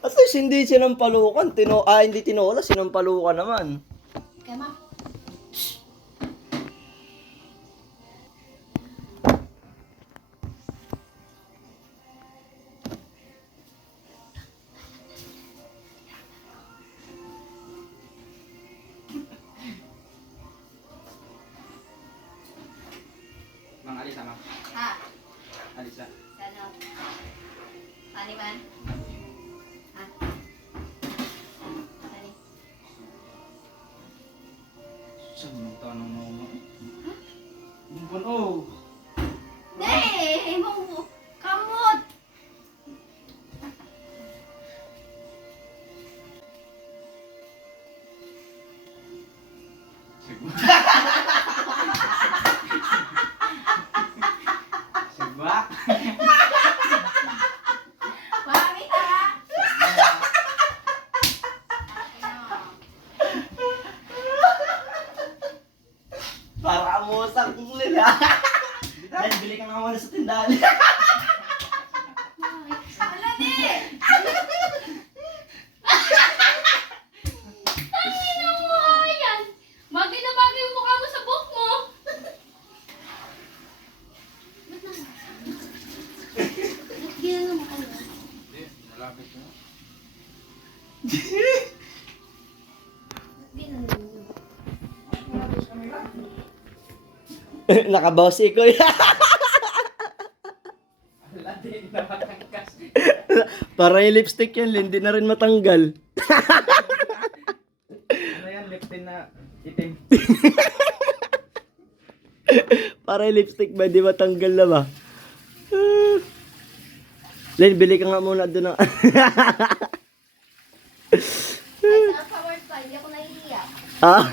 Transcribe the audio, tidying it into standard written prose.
Kasi hindi sinampalukan, hindi tinola, sinampalukan naman. Kaya ma. Mang Alisa, Mang. Ha? Alisa. Ano? Ani man? Ha? Ani? Saan mo tanong mo? Bumbon, oh. Hey! Mo! Kamot! Sagwak. Mami ha! Para amusang nila. Dahil bili ka nga muna sa tindahan. Wala di! Tangina mo yan! Bagay na bagay yung mukha mo sa buhok mo! Ba't na? Ba't ginano mo kayo? Hindi, malapit na. Ba't ginano mo? Nakabossy ko yan. Wala din na matangkas. Para yung lipstick yan, hindi na rin matanggal. Ano yan, liptin na itim. Para yung lipstick ba, hindi matanggal na ba? Len, bili ka nga muna doon ng... Ay, sa power pa, hindi ako nahihiya. Ah.